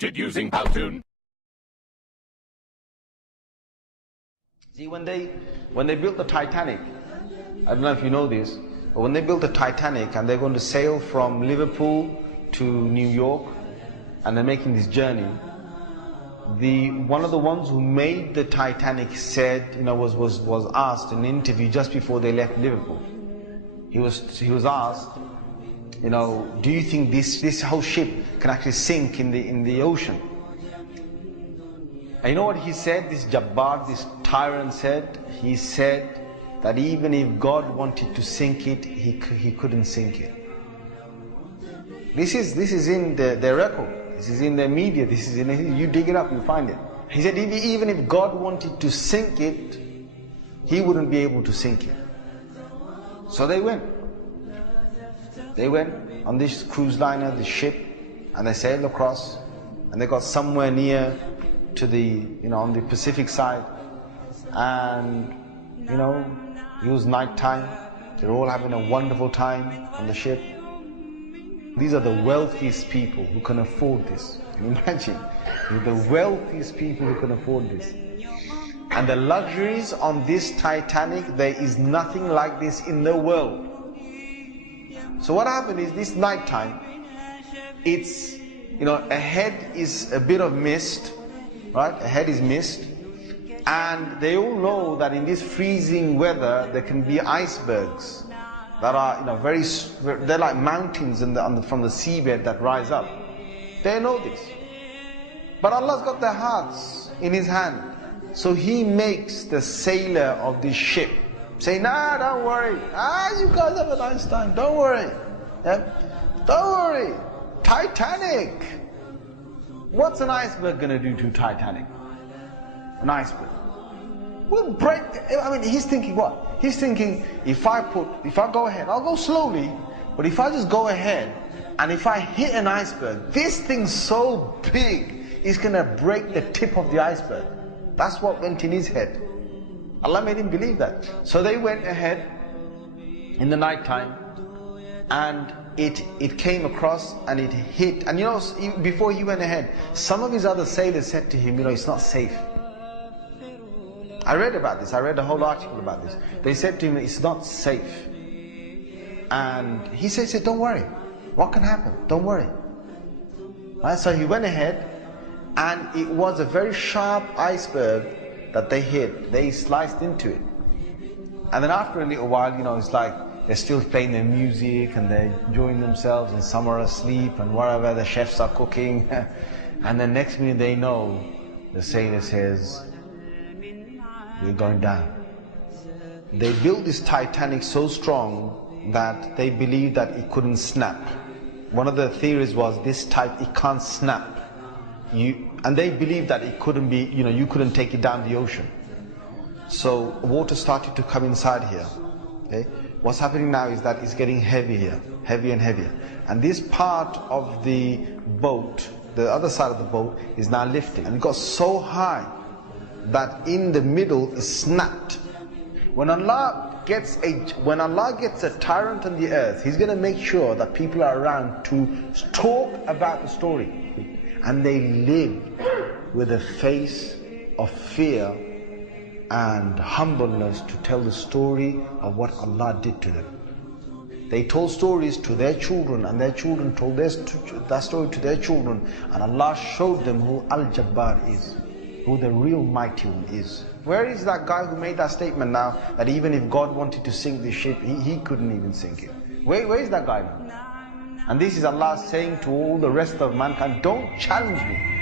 Created using Powtoon. See, when they built the Titanic, I don't know if you know this, but when they built the Titanic and they're going to sail from Liverpool to New York, and they're making this journey, one of the ones who made the Titanic said, was asked in an interview just before they left Liverpool. He was asked, do you think this whole ship can actually sink in the ocean? And you know what he said? This Jabbar, this tyrant said. He said that even if God wanted to sink it, he couldn't sink it. This is in their record. This is in the media. This is you dig it up, you find it. He said even if God wanted to sink it, he wouldn't be able to sink it. So they went. They went on this cruise liner, this ship, and they sailed across, and they got somewhere near to the, on the Pacific side, and it was night time. They're all having a wonderful time on the ship. These are the wealthiest people who can afford this. Can you imagine? They're the wealthiest people who can afford this. And the luxuries on this Titanic, there is nothing like this in the world. So what happened is, this night time, it's, ahead is a bit of mist, right? Ahead is mist. And they all know that in this freezing weather, there can be icebergs that are, they're like mountains from the seabed that rise up. They know this. But Allah's got their hearts in His hand. So He makes the sailor of this ship say, nah, don't worry. You guys have a nice time. Don't worry. Yeah? Don't worry. Titanic. What's an iceberg going to do to Titanic? An iceberg. We'll break. He's thinking what? He's thinking, if I go ahead, I'll go slowly, but if I just go ahead, and if I hit an iceberg, this thing's so big, it's going to break the tip of the iceberg. That's what went in his head. Allah made him believe that. So they went ahead in the night time, and it came across and it hit. And before he went ahead, some of his other sailors said to him, it's not safe. I read about this. I read a whole article about this. They said to him, it's not safe. And he said, don't worry. What can happen? Don't worry. Right? So he went ahead, and it was a very sharp iceberg that they hit. They sliced into it. And then after a little while, it's like they're still playing their music and they're enjoying themselves, and some are asleep and whatever, the chefs are cooking. And then next minute they know, the sailor says, we're going down. They built this Titanic so strong that they believed that it couldn't snap. One of the theories was it can't snap. And they believed that it couldn't be, you couldn't take it down the ocean. So water started to come inside here. Okay? What's happening now is that it's getting heavier, heavier and heavier. And this part of the boat, the other side of the boat, is now lifting. And it got so high that in the middle is snapped. When Allah gets a tyrant on the earth, He's going to make sure that people are around to talk about the story. And they live with a face of fear and humbleness to tell the story of what Allah did to them. They told stories to their children, and their children told that story to their children, and Allah showed them who Al-Jabbar is, who the real mighty one is. Where is that guy who made that statement now, that even if God wanted to sink the ship, he couldn't even sink it? Where is that guy now? And this is Allah saying to all the rest of mankind, don't challenge me.